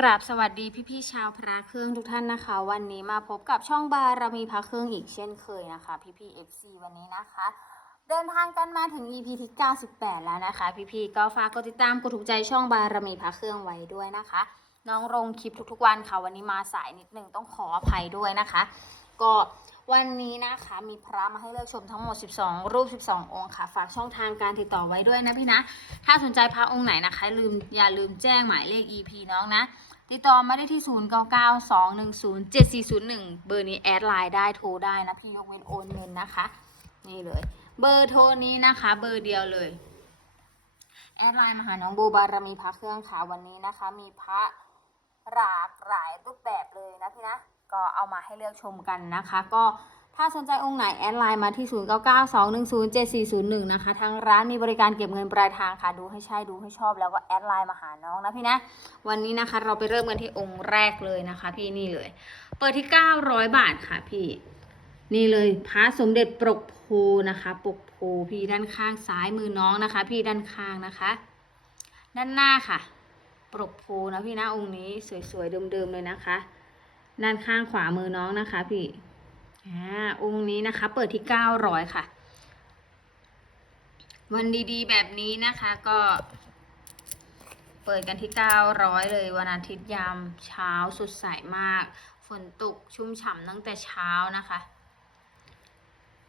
กราบสวัสดีพี่ๆชาวพระเครื่องทุกท่านนะคะ วันนี้มาพบกับช่องบารมีพระเครื่องอีกเช่นเคยนะคะ พี่ๆ FC วันนี้นะคะ เดินทางกันมาถึง EP ที่ 98 แล้วนะคะ พี่ๆก็ฝากกดติดตามกดถูกใจช่องบารมีพระเครื่องไว้ด้วยนะคะ น้องลงคลิปทุกๆวันค่ะวันนี้มาสายนิดนึงต้องขออภัยด้วยนะคะ ก็ วันนี้นะคะมีพระมาให้เลือกชมทั้งหมด 12 รูป 12 องค์ค่ะ ฝากช่องทางการติดต่อไว้ด้วยนะพี่นะ ถ้าสนใจพระองค์ไหนนะคะ ลืมอย่าลืมแจ้งหมายเลข EP น้องนะ ติดต่อมาได้ที่ 0 9 9 2 1 0 7 4 0 1 เบอร์นี้แอดไลน์ได้โทรได้นะพี่ยกเว้นโอนเงินนะคะ นี่เลย เบอร์โทรนี้นะคะ เบอร์เดียวเลยแอดไลน์มาหาน้องโบบารมีพระเครื่องค่ะวันนี้นะคะ มีพระหลากหลายรูปแบบเลยนะพี่นะ ก็เอามาให้เลือกชมกันนะคะ ก็ถ้าสนใจองค์ไหนแอดไลน์มาที่ 0 9 9 2 1 0 7 4 0 1 นะคะ ทางร้านมีบริการเก็บเงินปลายทางค่ะ ดูให้ใช่ดูให้ชอบแล้วก็แอดไลน์มาหาน้องนะพี่นะ วันนี้นะคะเราไปเริ่มกันที่องค์แรกเลยนะคะ พี่นี่เลย เปิดที่ 900 บาทค่ะพี่ นี่เลยพระสมเด็จปกโพนะคะ ปกโพพี่ด้านข้างซ้ายมือน้องนะคะ พี่ด้านข้างนะคะ ด้านหน้าค่ะ ปกโพนะพี่นะองค์นี้สวยๆเดิมๆเลยนะคะ ด้านข้างขวามือน้องนะคะ พี่อ่าองค์นี้นะคะ เปิดที่900ค่ะ วันดีๆ แบบนี้นะคะก็ เปิดกันที่900เลยวันอาทิตย์ยามเช้าสุดใสมาก ฝนตกชุ่มฉ่ำตั้งแต่เช้านะคะ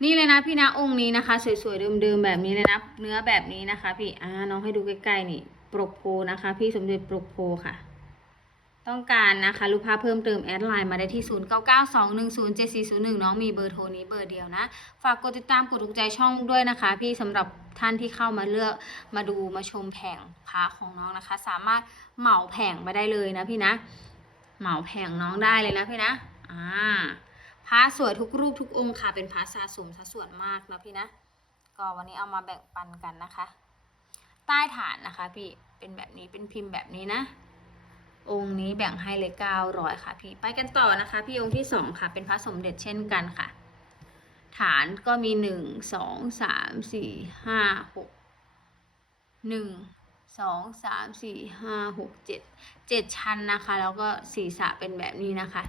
นี่เลยนะพี่นะองค์นี้นะคะ สวยๆเดิมๆแบบนี้เลยนะ เนื้อแบบนี้นะคะ พี่อ่าน้องให้ดูใกล้ๆนี่ปรกโพนะคะ พี่สมเด็จปรกโพค่ะ ต้องการนะคะรูปภาพเพิ่มเติมแอดไลน์มาได้ที่ 0 9 9 2 1 0 7 4 0 1 น้องมีเบอร์โทรนี้เบอร์เดียวนะ ฝากกดติดตามกดถูกใจช่องด้วยนะคะ พี่สำหรับท่านที่เข้ามาเลือกมาดูมาชมแผงพระของน้องนะคะ สามารถเหมาแผงไปได้เลยนะพี่นะ เหมาแผงน้องได้เลยนะพี่นะอ่าพระสวยทุกรูปทุกองค์ค่ะเป็นพระสะสมสัดส่วนมากนะพี่นะ ก็วันนี้เอามาแบ่งปันกันนะคะ ใต้ฐานนะคะ พี่เป็นแบบนี้เป็นพิมพ์แบบนี้นะ องค์นี้แบ่งให้เลยเก้าร้อยค่ะพี่ไปกันต่อนะคะ พี่องค์ที่สองค่ะ เป็นพระสมเด็จเช่นกันค่ะ ฐานก็มีหนึ่งสองสามสี่ห้าหกหนึ่งสองสามสี่ห้าหกเจ็ดเจ็ดชั้นนะคะ แล้วก็ศีรษะเป็นแบบนี้นะคะ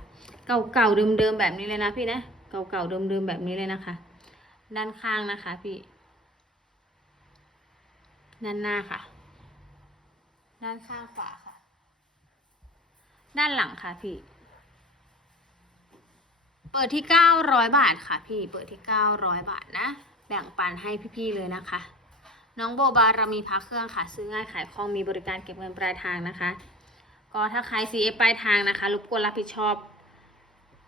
เก่าๆเดิมๆแบบนี้เลยนะพี่นะ เก่าๆเดิมๆแบบนี้เลยนะคะ ด้านข้างนะคะพี่ ด้านหน้าค่ะ ด้านข้างขวา ด้านหลังค่ะพี่ เปิดที่900บาทค่ะพี่ เปิดที่900บาทนะ แบ่งปันให้พี่ๆเลยนะคะ น้องโบบารมีพักเครื่องค่ะ ซื้อง่ายขายคล่องมีบริการเก็บเงินปลายทางนะคะ ก็ถ้าใคร CF ปลายทางนะคะรบกวนรับผิดชอบ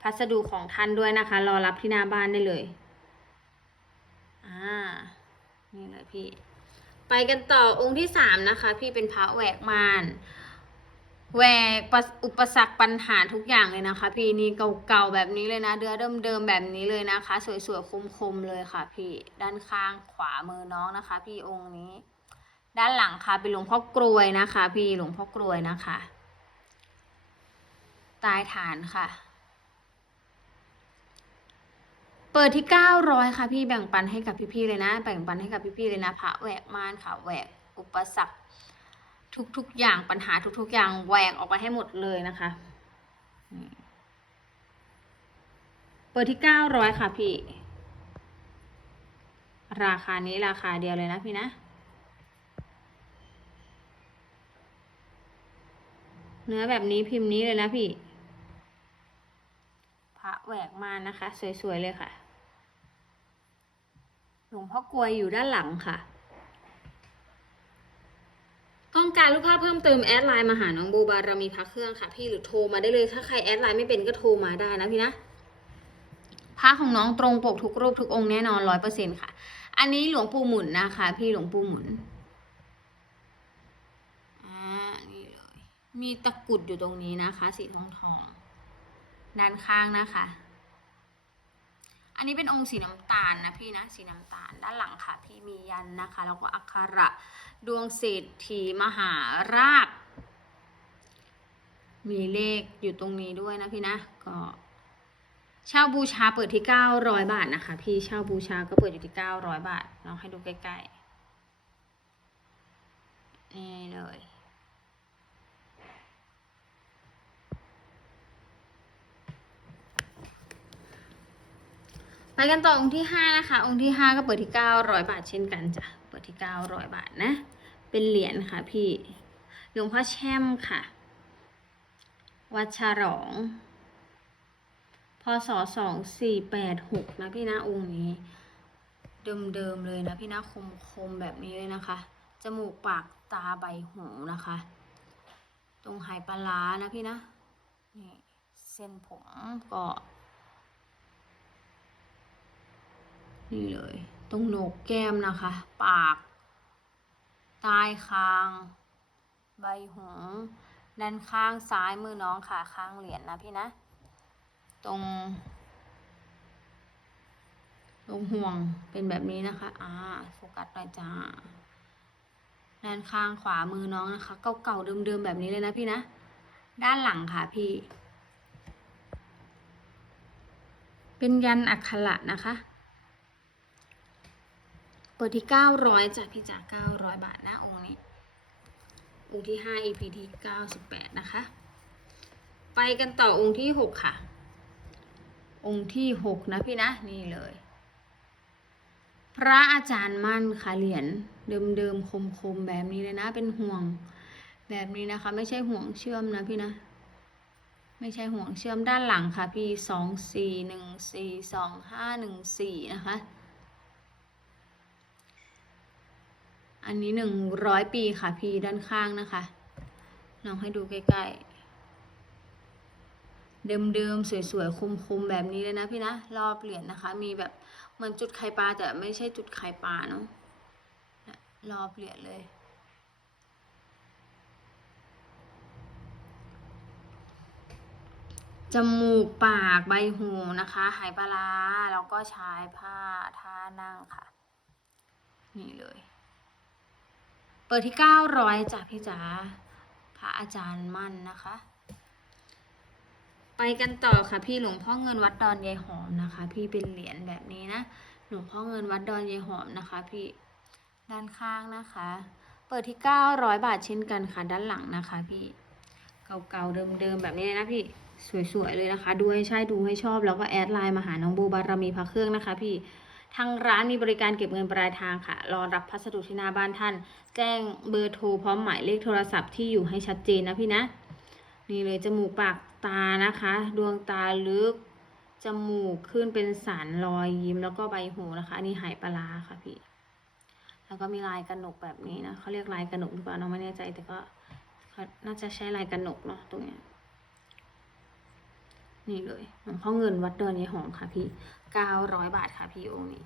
พัสดุของท่านด้วยนะคะ รอรับที่หน้าบ้านได้เลย อ่า นี่เลยพี่ ไปกันต่อองค์ที่สามนะคะ พี่เป็นพระแหวกมาน แหวกอุปสรรคปัญหาทุกอย่างเลยนะคะ พี่นี่เก่าๆแบบนี้เลยนะเดือเดิมๆแบบนี้เลยนะคะ สวยๆคมๆเลยค่ะ พี่ด้านข้างขวามือน้องนะคะ พี่องค์นี้ ด้านหลังค่ะเป็นหลวงพ่อกรวยนะคะ พี่หลวงพ่อกรวยนะคะตายฐานค่ะ เปิดที่900ค่ะ พี่แบ่งปันให้กับพี่ๆเลยนะ แบ่งปันให้กับพี่ๆเลยนะพระแหวกม่านค่ะแหวกอุปสรรค ทุกๆอย่างปัญหาทุกๆอย่างแหวกออกไปให้หมดเลยนะคะเปิดที่900ค่ะพี่ ราคานี้ราคาเดียวเลยนะพี่นะเนื้อแบบนี้พิมพ์นี้เลยนะพี่ พระแหวกมานะคะ สวย ๆ เลยค่ะ หลวงพ่อกลวยอยู่ด้านหลังค่ะ ต้องการรูปภาพเพิ่มเติมแอดไลน์มาหาน้องโบบารมีพักเครื่องค่ะ พี่หรือโทรมาได้เลย ถ้าใครแอดไลน์ไม่เป็นก็โทรมาได้นะพี่นะพระของน้องตรงปกทุกรูปทุกองค์แน่นอนร้อยเปอร์เซ็นค่ะ อันนี้หลวงปู่หมุนนะคะ พี่หลวงปู่หมุนอ่านี่เลยมีตะกุดอยู่ตรงนี้นะคะ สีทองทองด้านข้างนะคะ อันนี้เป็นองค์สีน้ำตาลนะพี่นะสีน้ำตาลด้านหลังค่ะ พี่มียันนะคะ แล้วก็อักขระดวงเศรษฐีมหาราชมีเลขอยู่ตรงนี้ด้วยนะพี่นะก็เช่าบูชาเปิดที่ 900 บาทนะคะ พี่เช่าบูชาก็เปิดอยู่ที่ 900 บาทลองให้ดูใกล้ๆนี่เลย ไปกันต่อองค์ที่ห้านะคะ องค์ที่ห้าก็เปิดที่เก้าร้อยบาทเช่นกันจ้ะ เปิดที่เก้าร้อยบาทนะ เป็นเหรียญค่ะพี่หลวงพ่อแช่มค่ะ วัดฉลอง พศสองสี่แปดหกนะพี่นะองค์นี้ เดิมๆเลยนะพี่นะคมๆแบบนี้เลยนะคะ จมูกปากตาใบหูนะคะ ตรงไหปลาร้านะพี่นะ นี่เส้นผมก็ นี่เลย ตรงโหนกแก้มนะคะ ปาก ใต้คาง ใบหูด้านข้างซ้ายมือน้องค่ะข้างเหรียญนะพี่นะ ตรง ตรงห่วงเป็นแบบนี้นะคะอ่าโฟกัสหน่อยจ้าด้านข้างขวามือน้องนะคะ เก่าๆเดิมๆแบบนี้เลยนะพี่นะ ด้านหลังค่ะพี่ เป็นยันอักขระนะคะ เปิดที่เก้าร้อยจ้ะพี่จ๋าเก้าร้อยบาทนะองค์นี้ องค์ที่ห้า EP ที่เก้าสิบแปดนะคะ ไปกันต่อองค์ที่หกค่ะ องค์ที่หกนะพี่นะ นี่เลย พระอาจารย์มั่นค่ะเหรียญเดิมๆ คมๆ แบบนี้เลยนะ เป็นห่วงแบบนี้นะคะ ไม่ใช่ห่วงเชื่อมนะพี่นะ ไม่ใช่ห่วงเชื่อมด้านหลังค่ะพี่สองสี่หนึ่งสี่สองห้าหนึ่งสี่นะคะ อันนี้หนึ่งร้อยปีค่ะพี่ด้านข้างนะคะลองให้ดูใกล้ๆ เดิมๆ สวยๆ คมๆ แบบนี้เลยนะพี่นะ รอบเหรียญนะคะ มีแบบเหมือนจุดไข่ปลาแต่ไม่ใช่จุดไข่ปลาเนาะรอบเหรียญเลยจมูกปากใบหูนะคะ หายปลาแล้วก็ใช้ผ้าท่านั่งค่ะ นี่เลย เปิดที่เก้าร้อยจ้ะพี่จ๋าพระอาจารย์มั่นนะคะ ไปกันต่อค่ะพี่หลวงพ่อเงินวัดดอนยายหอมนะคะ พี่เป็นเหรียญแบบนี้นะหลวงพ่อเงินวัดดอนยายหอมนะคะ พี่ด้านข้างนะคะ เปิดที่เก้าร้อยบาทเช่นกันค่ะด้านหลังนะคะ พี่เก่าๆเดิมๆแบบนี้เลยนะพี่สวยๆเลยนะคะ ดูให้ใช่ดูให้ชอบแล้วก็แอดไลน์มาหาน้องโบบารมีพระเครื่องนะคะ พี่ ทางร้านมีบริการเก็บเงินปลายทางค่ะ รอรับพัสดุที่หน้าบ้านท่าน แจ้งเบอร์โทรพร้อมหมายเลขโทรศัพท์ที่อยู่ให้ชัดเจนนะพี่นะ นี่เลยจมูกปากตานะคะ ดวงตาลึก จมูกขึ้นเป็นสันรอยยิ้มแล้วก็ใบหูนะคะ อันนี้หายปลาร้าค่ะพี่ แล้วก็มีลายกระหนกแบบนี้นะเขาเรียกลายกระหนกหรือเปล่าน้องไม่แน่ใจแต่ก็น่าจะใช้ลายกระหนกเนาะตรงเนี้ยนี่เลยหลวงพ่อเงินวัดดอนยายหอมค่ะพี่ เก้าร้อยบาทค่ะพี่องค์นี้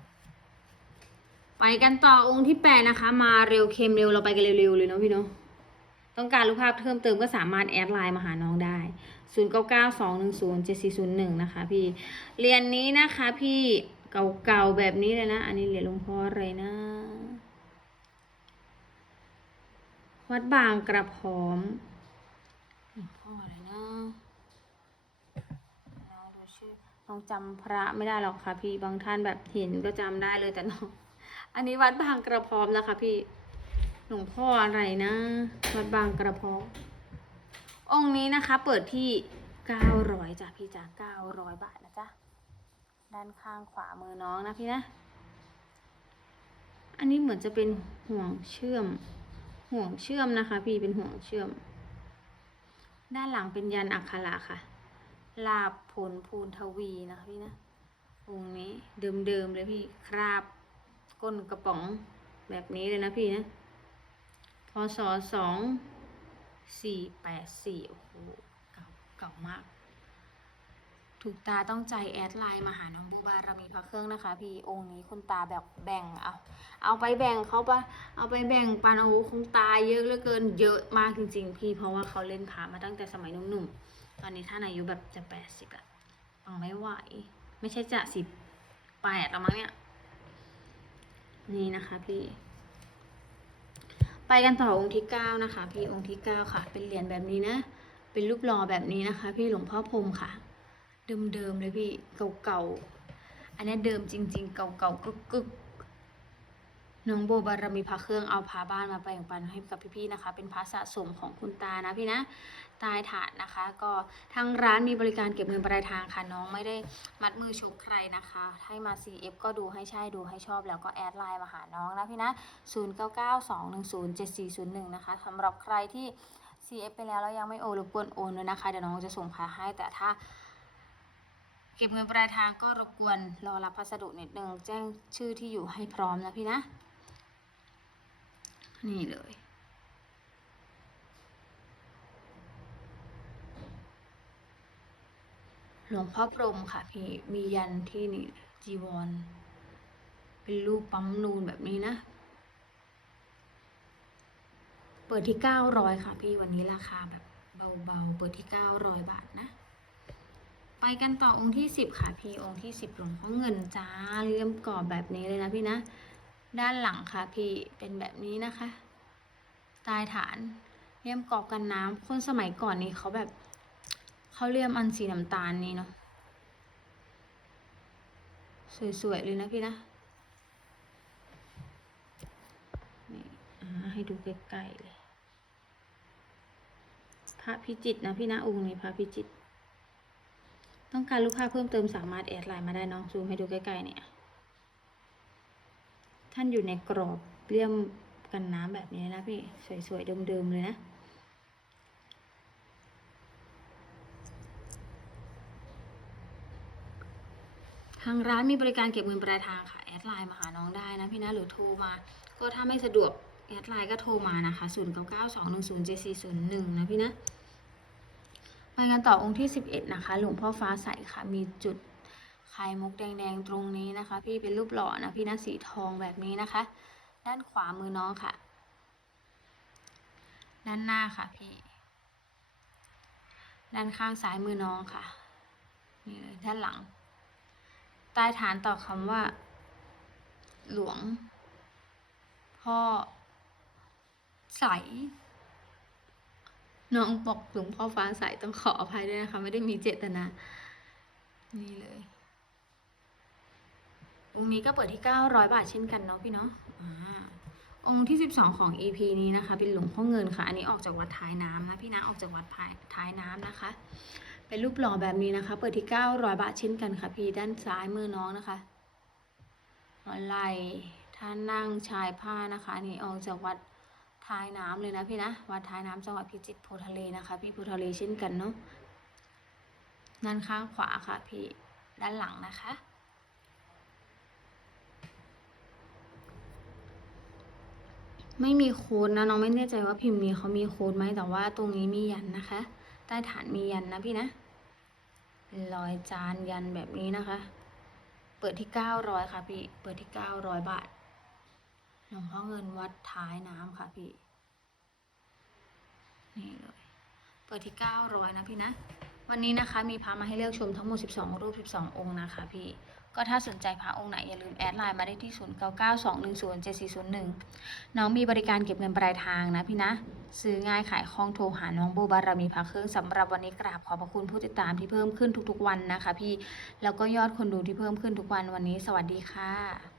ไปกันต่อองค์ที่แปดนะคะ มาเร็วเค็มเร็วเราไปกันเร็วๆเลยเนาะพี่เนาะต้องการรูปภาพเพิ่มเติมก็สามารถแอดไลน์มาหาน้องได้ 0 9 9 2 1 0 7 4 0 1 นะคะพี่เรียนนี้นะคะพี่เก่าๆแบบนี้เลยนะ อันนี้เหรียญหลวงพ่ออะไรนะ วัดบางกระพร้อมหลวงพ่ออะไรนะน้องดูชื่อ น้องจำพระไม่ได้หรอกค่ะ พี่บางท่านแบบเห็นก็จำได้เลยแต่น้อง อันนี้วัดบางกระพร้อมนะคะ พี่หลวงพ่ออะไรนะ วัดบางกระเพาะองค์นี้นะคะ เปิดที่เก้าร้อยจ้ะพี่จ้ะเก้าร้อยบาทนะจ๊ะด้านข้างขวามือน้องนะพี่นะ อันนี้เหมือนจะเป็นห่วงเชื่อม ห่วงเชื่อมนะคะ พี่เป็นห่วงเชื่อม ด้านหลังเป็นยันอักขระค่ะ ลาบผลภูนทวีนะพี่นะองค์นี้เดิมๆเลยพี่คราบก้นกระป๋องแบบนี้เลยนะพี่นะพศสองสี่แปดสี่โอ้โหเก่าเก่ามาก ถูกตาต้องใจแอดไลน์มาหาน้องบูบารมีพระเครื่องนะคะ พี่องค์นี้คุณตาแบบแบ่งเอาเอาไปแบ่งเขาปะเอาไปแบ่งปันโอ้คุณตาเยอะเหลือเกินเยอะมากจริง ๆ พี่เพราะว่าเขาเล่นพามาตั้งแต่สมัยหนุ่มๆ ตอนนี้ท่านอายุแบบจะแปดสิบอะฟังไม่ไหว ไม่ใช่จะสิบแปดแล้วมั้งเนี่ย นี่นะคะพี่ ไปกันต่อองค์ที่เก้านะคะ พี่องค์ที่เก้าค่ะ เป็นเหรียญแบบนี้นะ เป็นรูปหล่อแบบนี้นะคะ พี่หลวงพ่อพรมค่ะ เดิมๆเลยพี่ เก่าๆ อันนี้เดิมจริง ๆ เก่าๆกึกๆ น้องโบบารมีพระเครื่องเอาพาบ้านมาแบ่งปันให้กับพี่ๆนะคะ เป็นพระสะสมของคุณตานะพี่นะใต้ฐานนะคะ ก็ทางร้านมีบริการเก็บเงินปลายทางค่ะน้องไม่ได้มัดมือชกใครนะคะ ให้มา CF ก็ดูให้ใช่ดูให้ชอบแล้วก็แอดไลน์มาหาน้องนะพี่นะ 0992107401 นะคะสำหรับใครที่ CF ไปแล้วแล้วยังไม่โอนรบกวนโอนเลยนะคะเดี๋ยวน้องจะส่งพาให้แต่ถ้าเก็บเงินปลายทางก็รบกวนรอรับพัสดุนิดนึงแจ้งชื่อที่อยู่ให้พร้อมนะพี่นะ นี่เลย หลวงพ่อพรมค่ะ พี่มียันที่นี่จีวร เป็นรูปปั๊มนูนแบบนี้นะ เปิดที่เก้าร้อยค่ะพี่วันนี้ราคาแบบเบาๆ เปิดที่เก้าร้อยบาทนะ ไปกันต่อองค์ที่สิบค่ะพี่องค์ที่สิบหลวงพ่อเงินจ้าเลี่ยมกรอบแบบนี้เลยนะพี่นะ ด้านหลังค่ะพี่เป็นแบบนี้นะคะใต้ฐานเลี่ยมกรอบกันน้ำคนสมัยก่อนนี่เขาแบบเขาเลี่ยมอันสีน้ำตาลนี่เนาะสวยๆเลยนะพี่นะนี่อ่าให้ดูใกล้ๆเลยพระพิจิตนะพี่นะองค์นี้พระพิจิต ต้องการลูกค้าเพิ่มเติมสามารถแอดไลน์มาได้น้องซูมให้ดูใกล้ๆเนี่ย ท่านอยู่ในกรอบเลี่ยมกันน้ำแบบนี้นะพี่ สวยๆเดิมๆเลยนะทางร้านมีบริการเก็บเงินปลายทางค่ะ แอดไลน์มาหาน้องได้นะพี่นะหรือโทรมา ก็ถ้าไม่สะดวกแอดไลน์ก็โทรมานะคะ0 9 9 2 1 0 7 4 0 1 นะพี่นะ ไปกันต่อองค์ที่ 11 นะคะ หลวงพ่อฟ้าใสค่ะ มีจุด ไข่มุกแดงๆตรงนี้นะคะ พี่เป็นรูปหล่อนะพี่นะสีทองแบบนี้นะคะ ด้านขวามือน้องค่ะ ด้านหน้าค่ะพี่ ด้านข้างซ้ายมือน้องค่ะนี่เลยด้านหลัง ใต้ฐานต่อคำว่า หลวง พ่อ ใสน้องบอกหลวงพ่อฟ้าใสต้องขออภัยด้วยนะคะ ไม่ได้มีเจตนา นี่เลย องค์นี้ก็เปิดที่ 900 บาทเช่นกันเนาะพี่เนาะองค์ที่ 12 ของ EP นี้นะคะ เป็นหลวงพ่อเงินค่ะ อันนี้ออกจากวัดท้ายน้ำนะพี่นะ ออกจากวัดท้ายน้ำนะคะ เป็นรูปหล่อแบบนี้นะคะ เปิดที่ 900 บาทเช่นกันค่ะ พี่ด้านซ้ายมือน้องนะคะหัวไหล่ท่านั่งชายผ้านะคะ อันนี้ออกจากวัดท้ายน้ำเลยนะพี่นะ วัดท้ายน้ำจังหวัดพิจิตรโพทะเลนะคะ พี่โพทะเลเช่นกันเนาะ ด้านข้างขวาค่ะพี่ ด้านหลังนะคะ ไม่มีโค้ดนะน้องไม่แน่ใจว่าพิมพ์นี้เขามีโค้ดไหมแต่ว่าตรงนี้มียันนะคะ ใต้ฐานมียันนะพี่นะเป็นรอยจานยันแบบนี้นะคะ เปิดที่เก้าร้อยค่ะพี่ เปิดที่เก้าร้อยบาทหลวงพ่อเงินวัดท้ายน้ำค่ะพี่ นี่เลย เปิดที่900นะพี่นะ วันนี้นะคะมีพระมาให้เลือกชมทั้งหมด 12 รูป 12 องค์นะคะพี่ ก็ถ้าสนใจพระองค์ไหนอย่าลืมแอดไลน์มาได้ที่ 0992107401 น้องมีบริการเก็บเงินปลายทางนะพี่นะ ซื้อง่ายขายคล่องโทรหาน้องโบบารมีพระเครื่องสำหรับวันนี้กราบขอบพระคุณผู้ติดตามที่เพิ่มขึ้นทุกๆวันนะคะพี่ แล้วก็ยอดคนดูที่เพิ่มขึ้นทุกวันวันนี้ สวัสดีค่ะ